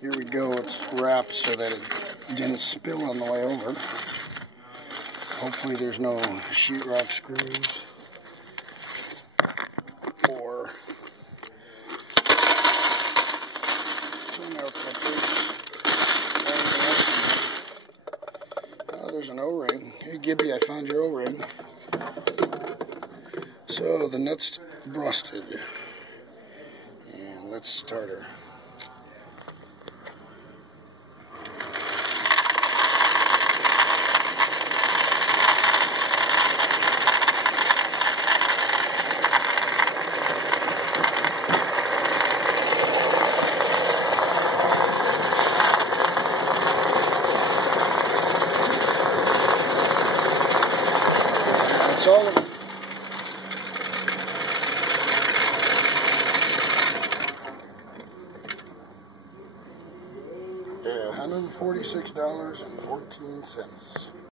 Here we go, it's wrapped so that it didn't spill on the way over. Hopefully there's no sheetrock screws or oh, there's an O-ring. Hey Gibby, I found your O-ring. So the nut's busted. And let's start her. That's all of them. Yeah, $146.14.